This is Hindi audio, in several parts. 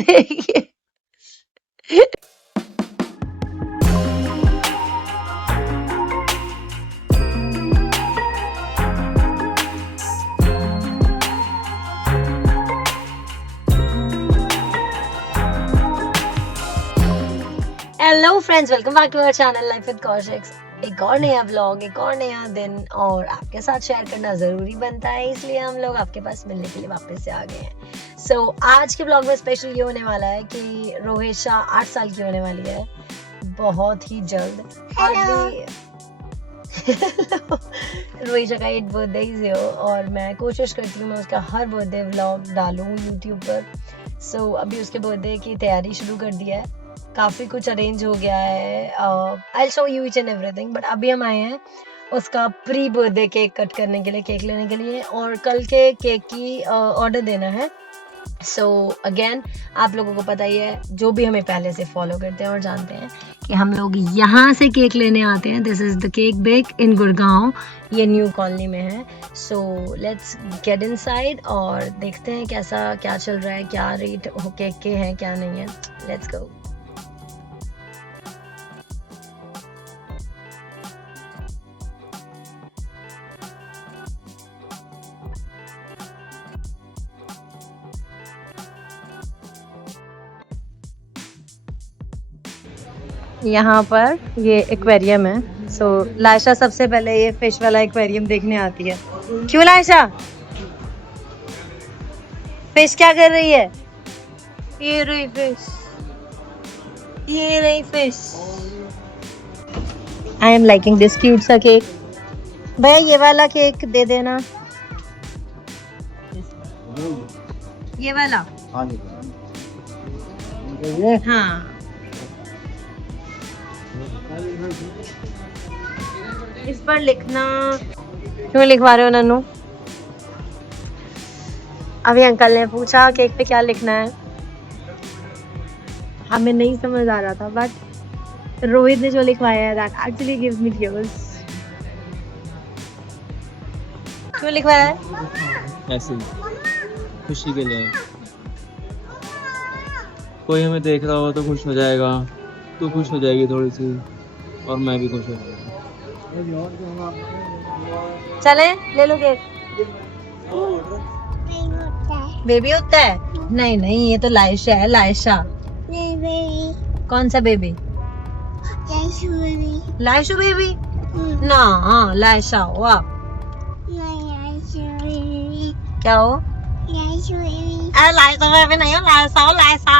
देखिए hello friends, welcome back to our channel life with Kaushiks. एक और नया व्लॉग, एक और नया दिन और आपके साथ शेयर करना ज़रूरी बनता है, इसलिए हम लोग आपके पास मिलने के लिए वापस से आ गए हैं। सो आज के व्लॉग में स्पेशल ये होने वाला है कि रोहिशा 8 साल की होने वाली है बहुत ही जल्द। रोहिशा का 8 बर्थडे ही हो और मैं कोशिश करती हूँ मैं उसका हर बर्थडे व्लॉग डालूँ यूट्यूब पर। सो अभी उसके बर्थडे की तैयारी शुरू कर दिया है, काफ़ी कुछ अरेंज हो गया है। I show you each and everything, but अभी हम आए हैं उसका प्री बर्थडे केक कट करने के लिए, केक लेने के लिए, और कल के केक की ऑर्डर देना है। सो अगेन आप लोगों को पता ही है, जो भी हमें पहले से फॉलो करते हैं और जानते हैं कि हम लोग यहाँ से केक लेने आते हैं। This is the cake bake in Gurgaon, ये न्यू कॉलोनी में है। सो लेट्स गेट इनसाइड और देखते हैं कैसा क्या चल रहा है, क्या रेट हो केक के हैं, क्या नहीं है। Let's go. यहाँ पर ये एक्वेरियम है। सो लायशा सबसे पहले ये फिश वाला एक्वेरियम देखने आती है। क्यों लायशा? फिश क्या कर रही है? ये रही फिश, ये रही fish. I am liking this cute सा केक। भैया ये वाला केक दे देना, ये वाला। हाँ, इस पर लिखना। क्यों लिखवा रहे हो नन्नू? अभी अंकल ने पूछा केक पे क्या लिखना है, हमें नहीं समझ आ रहा था, बट रोहित ने जो लिखवाया है that actually gives me tears. क्यों लिखवाया है? ऐसे खुशी के लिए, कोई हमें देख रहा हो तो खुश हो जाएगा, तू खुश हो जाएगी थोड़ी सी, और मैं भी खुश हो जाऊंगा। चले ले लो केक। बेबी होता है? नहीं नहीं, ये तो लायशा है, लायशा। कौन सा बेबी? लायशु बेबी ना, हाँ लायशा हो आप। क्या हो? अरे लायशा बेबी नहीं हो, लायशा हो, लायशा।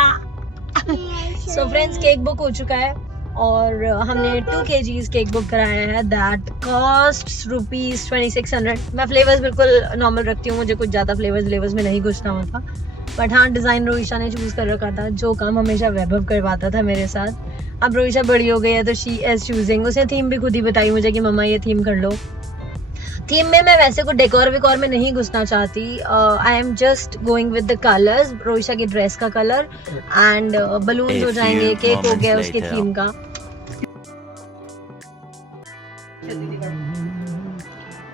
सो फ्रेंड्स, केक बुक हो चुका है और हमने 2 kgs केक बुक कराया है। That cost ₹2600। मैं फ्लेवर्स बिल्कुल नॉर्मल रखती हूँ, मुझे कुछ ज़्यादा फ्लेवर्स में नहीं घुसना होता, बट हाँ डिज़ाइन रोहिशा ने चूज़ कर रखा था। जो काम हमेशा वैभव करवाता था मेरे साथ, अब रोहिशा बड़ी हो गई है तो शी इज चूजिंग। उसने थीम भी खुद ही बताई मुझे कि मम्मा ये थीम कर लो। थीम में मैं वैसे को डेकोर वेकोर में नहीं घुसना चाहती। I am just going with the colours, Rohisha की ड्रेस का कलर एंड बलून्स हो जाएंगे, केक हो गया उसके थीम का।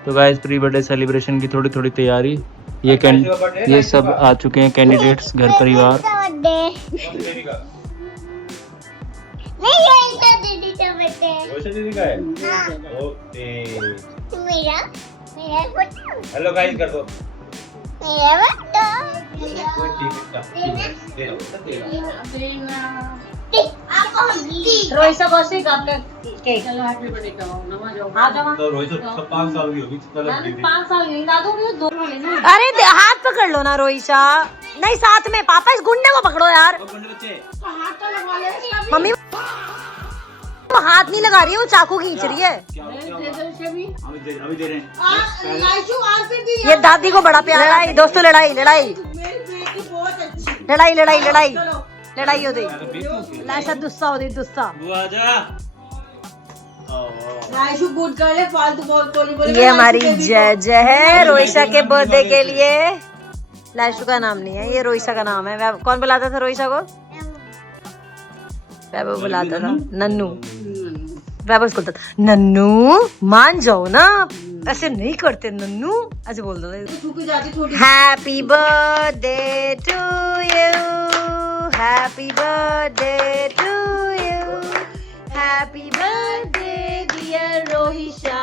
तो गाइस, प्री बर्थडे सेलिब्रेशन की थोड़ी थोड़ी तैयारी। ये सब आ चुके हैं कैंडिडेट्स, घर परिवार। दीदी का है। ओके, हेलो गाइस कर दो। रोहिशा कौशिक आपका केक। तो रोहित 5 साल की होगी, 5 साल की दादू को 2 लेना। अरे हाथ पकड़ लो ना रोहिशा। नहीं साथ में, पापा इस गुंडे को पकड़ो यार। मम्मी वो हाथ नहीं लगा रही है, वो चाकू खींच रही है। अभी दे रहे हैं। ये दादी को बड़ा प्यार। लड़ाई दोस्तों, लड़ाई लड़ाई लड़ाई लड़ाई लड़ाई लड़ाई हो गई। लाशा गुस्सा हो गई, गुस्सा। लाइशु गुड कर ले, फालतू बोल ये हमारी जज है रोइशा के बर्थडे के लिए। लाइशु का नाम नहीं है, ये रोइशा का नाम है। कौन बुलाता था रोइशा को? वैभव बुलाता था। नन्नू। वैभव उसको बोलता था नन्नू मान जाओ ना, ऐसे नहीं करते नन्नू, ऐसे बोलता था। Happy birthday to you, happy birthday to you, happy birthday dear Rohisha,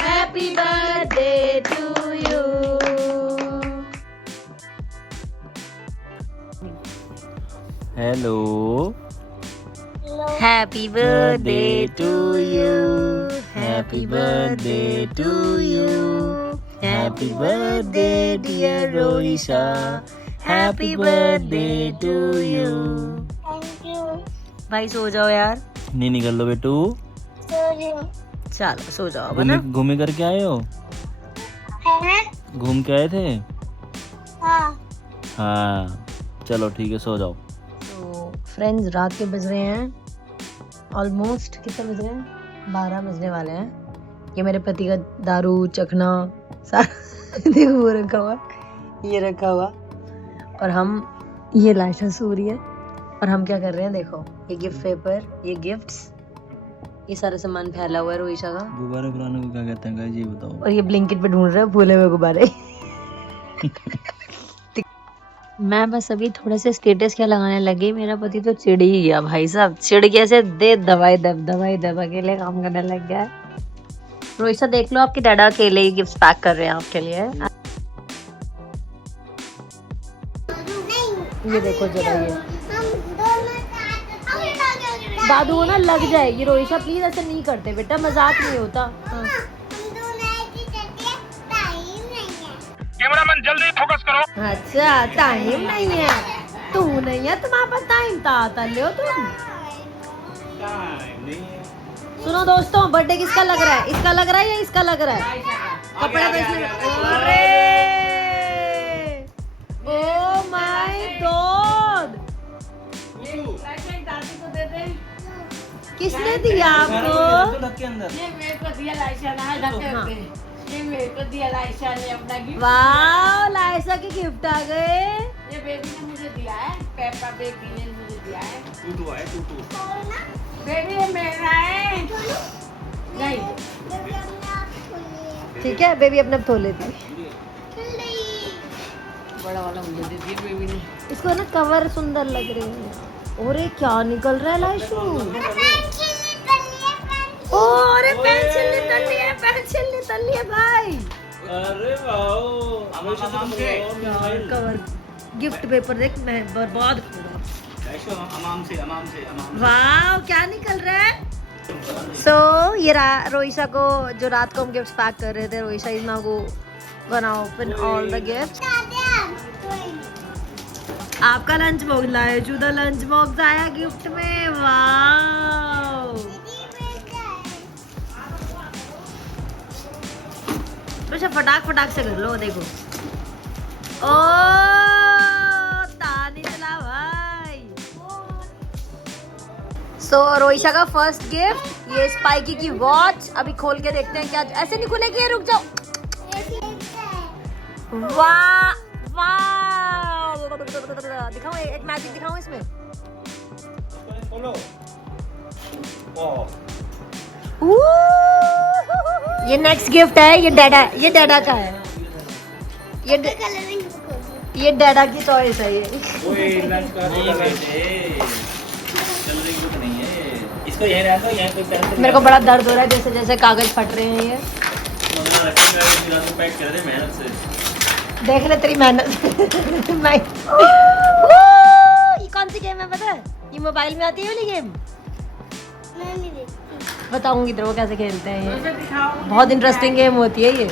happy birthday to you. Hello, happy birthday to you, happy birthday to you, happy birthday dear Rohisha, happy birthday to you. भाई सो जाओ यार। नहीं निकल लो बेटू, चलो सो जाओ अब ना। घूमे करके आए हो? घूम के आए थे? हाँ चलो ठीक है, सो जाओ। तो फ्रेंड्स रात के बज रहे हैं ऑलमोस्ट, कितने बज रहे हैं? 12 बजने वाले हैं। ये मेरे पति का दारू चखना सारा देखो वो रखा हुआ, ये रखा हुआ, और हम, ये लाइशा सो रही है और हम क्या कर रहे हैं देखो, ये गिफ्ट पेपर, ये गिफ्ट्स, ये सारा सामान फैला हुआ है रोइशा का। गुब्बारे फुलाने को क्या कहते हैं गाइस, ये बताओ। और ये ब्लिंकिट पे ढूंढ रहे हैं फूले हुए गुब्बारे। मैं बस अभी थोड़े से स्टेटस क्या लगाने लगी, मेरा पति तो चिढ़ ही गया भाई साहब, चिढ़ गया से दे दवाई दब अकेले काम करने लग गया। रोइशा देख लो, आपके डैडा अकेले ही गिफ्ट पैक कर रहे हैं आपके लिए। ये देखो जरा, ये दादू ना लग जाएगी। रोइशा प्लीज ऐसे नहीं करते बेटा, मजाक नहीं होता। हाँ। कैमरामैन जल्दी फोकस करो। अच्छा टाइम नहीं है, तू नहीं है, तुम्हारे पास टाइम था ले तुम। सुनो दोस्तों, बर्थडे किसका लग रहा है? इसका लग रहा है या इसका लग रहा है? कपड़ा तो इसने, अरे ओ माय गॉड, किसने दिया आपको? ये मेरे को दिया लाइशा ने, ढक के ये मेरे को दिया लाइशा ने अपना गिफ्ट। वाह लाइशा के गिफ्ट आ गए। ये बेबी ने मुझे दिया है, पेपा बेबी ने मुझे दिया है। टूटू है, टूटू। बेबी ये मेरा है। नहीं ठीक है, बेबी अपने धो लेती। बड़ा वाला मुझे दे दिया बेबी ने। इसको ना कवर सुंदर लग रही है। अरे क्या निकल रहा है लाइशू? अरे पेंसिल निकल रही है, पेंसिल निकल रही है भाई। अरे वाओ, कवर गिफ्ट पेपर देख, मैं बर्बाद हो रहा। अमाम से वाह क्या निकल रहा है। सो ये रोइशा को जो रात को हम गिफ्ट पैक कर रहे थे, Rohisha is now go gonna open all the gift. आपका लंच बॉक्स लाए, जुदा लंच बॉक्स आया गिफ्ट में। वाह रोइशा फटाक से कर लो, देखो ओ ताली चला भाई। सो रोइशा का फर्स्ट गिफ्ट ये स्पाइकी की वॉच। अभी खोल के देखते हैं क्या, ऐसे नहीं खुलेगी, रुक जाओ। वाह वाह, दिखाओ एक मैजिक दिखाओ इसमें। ये नेक्स्ट गिफ्ट है, ये डैडा का है। ये डैडा की चॉइस है। ये इसको यहीं रहने दो, यहीं कोई पेंसिल मेरे को बड़ा दर्द हो रहा है, जैसे जैसे कागज फट रहे हैं। ये पैक कर दे मेहनत से। देख रहे तेरी मेहनत। मैं ये कौन सी गेम है पता है? ये मोबाइल में आती है वाली गेम। बताऊंगी तेरे को कैसे खेलते हैं। ये बहुत इंटरेस्टिंग गेम होती है ये।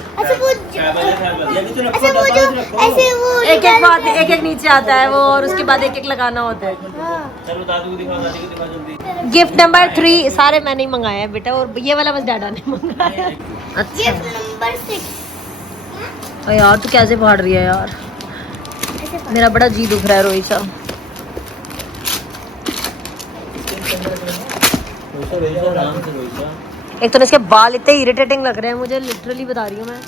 एक एक नीचे आता है वो, और उसके बाद एक एक लगाना होता है। चलो दादू को दिखाओ, दादी को दिखाओ जल्दी। गिफ्ट नंबर 3 सारे मैंने ही मंगाया है बेटा, और ये वाला बस डैडा ने मंगाया। अच्छा नंबर 6। अरे यार तू कैसे फाड़ रही है यार, मेरा बड़ा जी दुख रहा है रोइशा। एक तो इसके बाल इतने इरिटेटिंग लग रहे हैं मुझे, लिटरली बता रही हूँ मैं।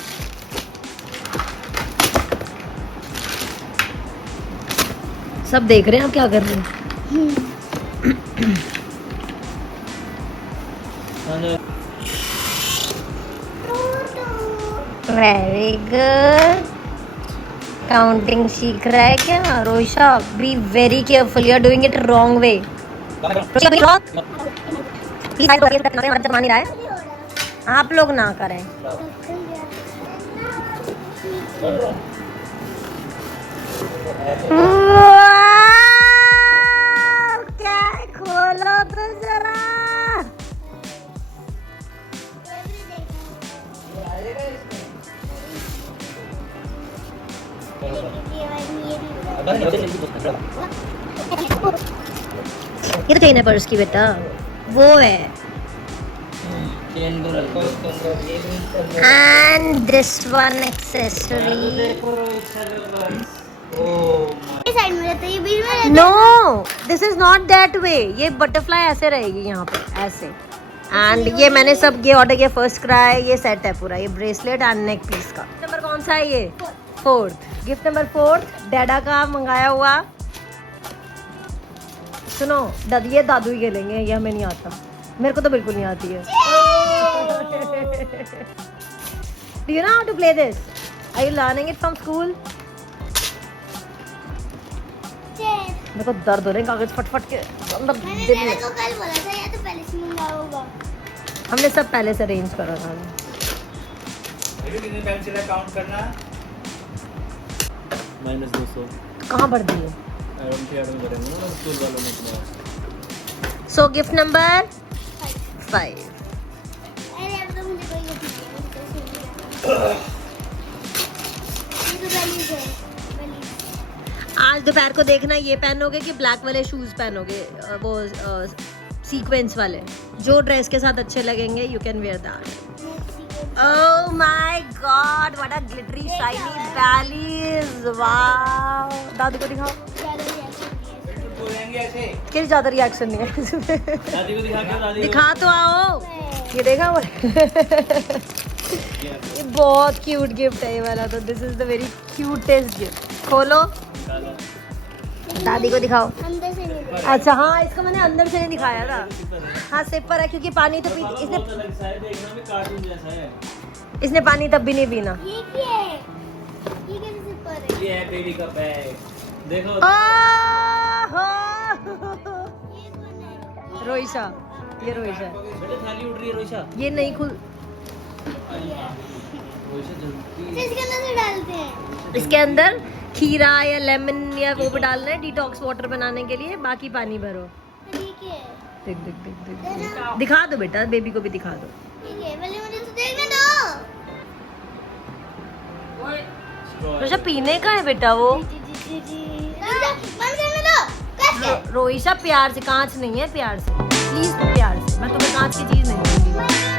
सब देख रहे हैं आप क्या कर रहे हैं। Very good. काउंटिंग सीख रहा है क्या Rosha? Be very careful, you are doing it wrong way. मान नहीं रहा है, आप लोग ना करें। क्या है? खोलो तो जरा। ये तो चेन है पर्स की बेटा, वो है। And this one accessory. Side में रहता है, ये बीच में रहता है। No, this is not that way. ये बटरफ्लाई ऐसे रहेगी यहाँ पे, ऐसे। एंड ये मैंने सब ये ऑर्डर किया फर्स्ट क्राई, ये सेट है पूरा, ये ब्रेसलेट एंड नेक पीस का। नंबर कौन सा है ये? 4th। गिफ्ट नंबर 4th डैडा का मंगाया हुआ। सुनो ये दादू ही खेलेंगे, ये हमें नहीं आता, मेरे को तो बिल्कुल नहीं आती है। Do you know how to play this? Are you learning it from school? मेरे को दर्द हो रहे हैं कागज फट फट के अंदर मैंने दिल तेरे में। को कल बोला था या तो पहले से मंगाया होगा। हमने सब पहले से अरेंज करा था। कितनी पेंसिल है काउंट करना? -200। कहाँ भर दिए? ओलंपियाड में करेंगे ना स्कूल वालों ने अपना। सो गिफ्ट नंबर 5। अरे अब तो मुझे कोई गिफ्ट नहीं है, ये तो बैलीज है, बैलीज। आज दोपहर को देखना ये पहनोगे कि ब्लैक वाले शूज पहनोगे, वो सीक्वेंस वाले जो ड्रेस के साथ अच्छे लगेंगे। You can wear that. Oh my god, what a glittery shiny bellies, wow. दादू को दिखाओ। बोलेंगे ऐसे। किस ज्यादा रिएक्शन नहीं है इसमें। दादी को दिखा के दादी दिखा तो आओ। ये देखा वो। ये बहुत क्यूट गिफ्ट है ये वाला, तो this is the very cutest gift. खोलो, दादी को दिखाओ। अंदर से नहीं। अच्छा हाँ, इसको मैंने अंदर से नहीं दिखाया था। हाँ सिपर है क्योंकि पानी तो पी इसने अलग सा है, देखना भी कार्टून जैसा है। इसने पानी तब भी नहीं पीना। ये क्या है? ये कैसे सिपर है? ये है बेबी का बैग, देखो। ओहो! ये कौन है? रोइशा, ये रोइशा है। बेटे थाली उड़ रही है रोशा। ये नहीं खुल। रोशा जल्दी। अच्छा, इसके अंदर से डालते हैं। इसके अंदर खीरा या लेमन या वो भी डालना है डिटॉक्स वाटर बनाने के लिए, बाकी पानी भरो। ठीक है, देख देख देख देख, देख। दिखा दो बेटा, बेबी को भी दिखा दो। ठीक है, पहले मुझे तो देखने दो। रोइशा पीने का है बेटा वो। बंद करने दो। कैसे? रोइशा प्यार से, कांच नहीं है, प्यार से प्लीज, प्यार से। मैं तुम्हें कांच की चीज नहीं दूंगी।